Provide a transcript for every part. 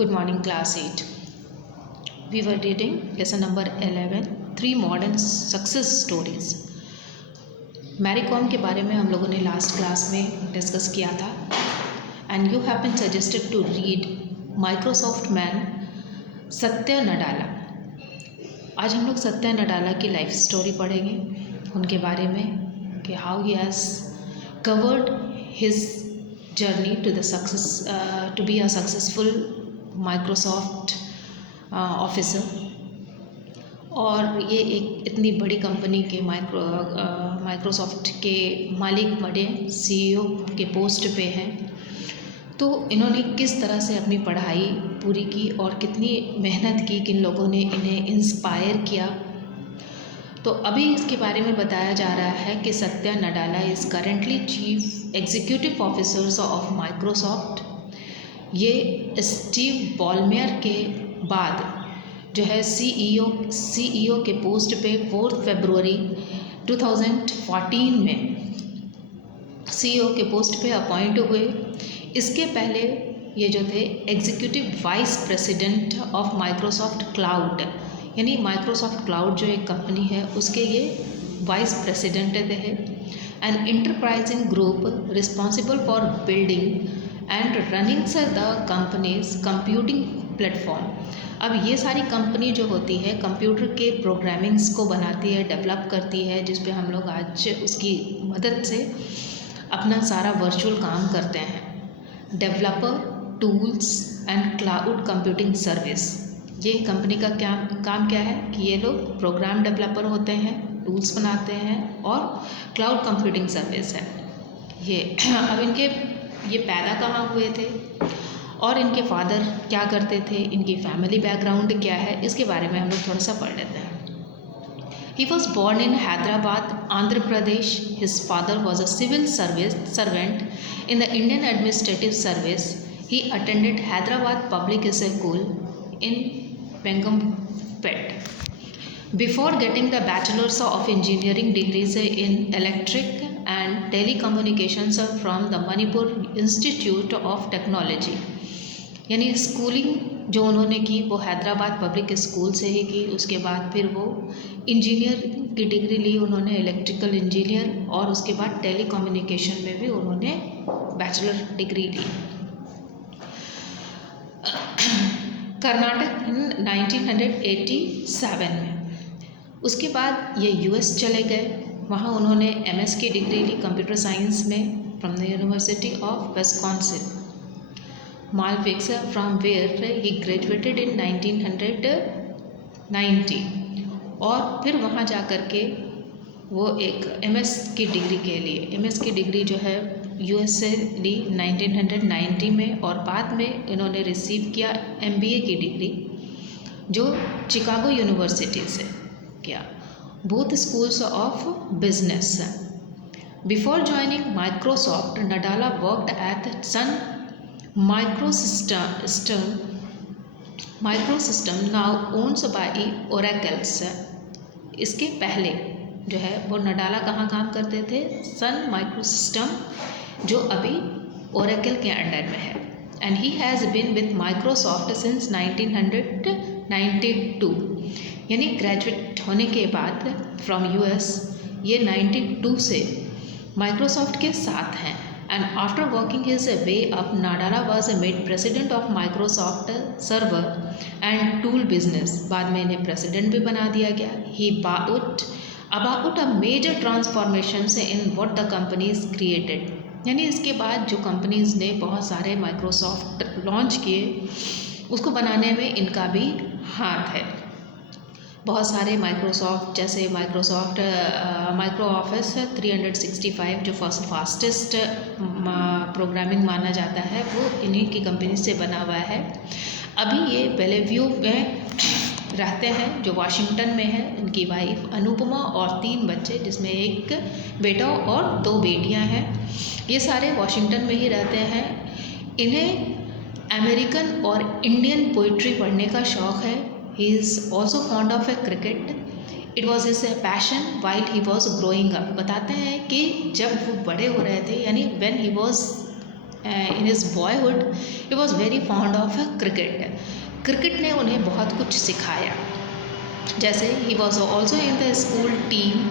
Good morning, class 8. We were reading lesson number 11, 3 modern success stories. Mary Kom के बारे में हम लोगों ने लास्ट क्लास में डिस्कस किया था and you have been suggested to read Microsoft man Satya Nadella. आज हम लोग सत्या नडाला की लाइफ स्टोरी पढ़ेंगे, उनके बारे में कि how he has covered his journey to the success to be a successful Microsoft officer. और ये एक इतनी बड़ी कंपनी के माइक्रोसॉफ्ट के मालिक बने, सीईओ के पोस्ट पे हैं. तो इन्होंने किस तरह से अपनी पढ़ाई पूरी की और कितनी मेहनत की, किन लोगों ने इन्हें इंस्पायर किया. तो अभी इसके बारे में बताया जा रहा है कि Satya Nadella is currently chief executive officer of Microsoft. ये स्टीव बॉलमेयर के बाद जो है सीईओ के पोस्ट पे 4 फरवरी 2014 में सीईओ के पोस्ट पे अपॉइंट हुए. इसके पहले ये जो थे executive vice president of Microsoft cloud, यानी माइक्रोसॉफ्ट क्लाउड जो एक कंपनी है उसके ये वाइस प्रेसिडेंट थे. An enterprising group responsible for building and running the company's computing platform. अब ये सारी कंपनी जो होती है कंप्यूटर के प्रोग्रामिंग्स को बनाती है, डेवलप करती है, जिस पे हम लोग आज उसकी मदद से अपना सारा वर्चुअल काम करते हैं. Developer tools and cloud computing service. ये कंपनी का क्या काम क्या है कि ये लोग प्रोग्राम डेवलपर होते हैं, टूल्स बनाते हैं और क्लाउड कंप्यूटिंग सर्विस है ये. अब इनके ये पैदा कहाँ हुए थे और इनके फादर क्या करते थे, इनकी फैमिली बैकग्राउंड क्या है, इसके बारे में हम लोग थोड़ा सा पढ़ लेते हैं. He was born in Hyderabad, Andhra Pradesh. His father was a civil servant in the Indian Administrative Service. He attended Hyderabad Public School in Bengampet. Before getting the Bachelor's of Engineering degrees in Electric and Telecommunications from the Manipur Institute of Technology. यानी schooling जो उन्होंने की वो Hyderabad public school से ही की. उसके बाद फिर वो इंजीनियर की डिग्री ली उन्होंने, इलेक्ट्रिकल इंजीनियर, और उसके बाद टेलीकम्युनिकेशन में भी उन्होंने बैचलर डिग्री ली. कर्नाटक 1987 में. उसके बाद ये यूएस चले गए. वहाँ उन्होंने एमएस की डिग्री ली कंप्यूटर साइंस में from the university of Wisconsin Milwaukee, from where he graduated in 1990. और फिर वहाँ जा कर के वो एक एमएस की डिग्री के लिए एमएस की डिग्री जो है यूएस से ली 1990 में. और बाद में इन्होंने रिसीव किया एमबीए की डिग्री जो चिकागो यूनिवर्सिटी से किया, both schools of business. Before joining Microsoft, Nadala worked at Sun Microsystem now owned by Oracle. इसके पहले जो है वो नडाला कहाँ काम करते थे? सन माइक्रोसिस्टम जो अभी ओरेकल के अंडर में है. And he has been with Microsoft since 1992. यानी ग्रेजुएट होने के बाद फ्रॉम यूएस ये 92 से माइक्रोसॉफ्ट के साथ हैं. And after working his way up, Nadella was made president of Microsoft server and tool business. बाद में इन्हें प्रेसिडेंट भी बना दिया गया. He brought about a major transformations in what the company's created. यानी इसके बाद जो कंपनीज ने बहुत सारे माइक्रोसॉफ्ट लॉन्च किए उसको बनाने में इनका भी हाथ है. बहुत सारे माइक्रोसॉफ्ट जैसे माइक्रो ऑफिस 365 जो फास्टेस्ट प्रोग्रामिंग माना जाता है वो इन्हीं की कंपनी से बना हुआ है. अभी ये बेलेव्यू में रहते हैं जो वाशिंगटन में है. इनकी वाइफ अनुपमा और 3 बच्चे जिसमें एक बेटा और 2 बेटियां हैं. ये सारे वाशिंगटन में ही रहते हैं. इन्हें अमेरिकन और इंडियन पोइट्री पढ़ने का शौक़ है. He is also fond of a cricket. It was his passion while he was growing up. बताते हैं कि जब वो बड़े हो रहे थे, यानी when he was in his boyhood he was very fond of cricket. Cricket ने उन्हें बहुत कुछ सिखाया। जैसे he was also in the school team,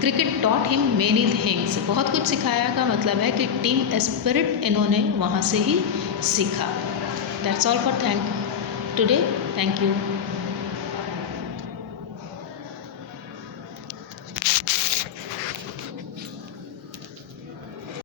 cricket taught him many things. बहुत कुछ सिखाया का मतलब है कि टीम स्पिरिट इन्होंने वहाँ से ही सीखा। That's all for today. Thank you.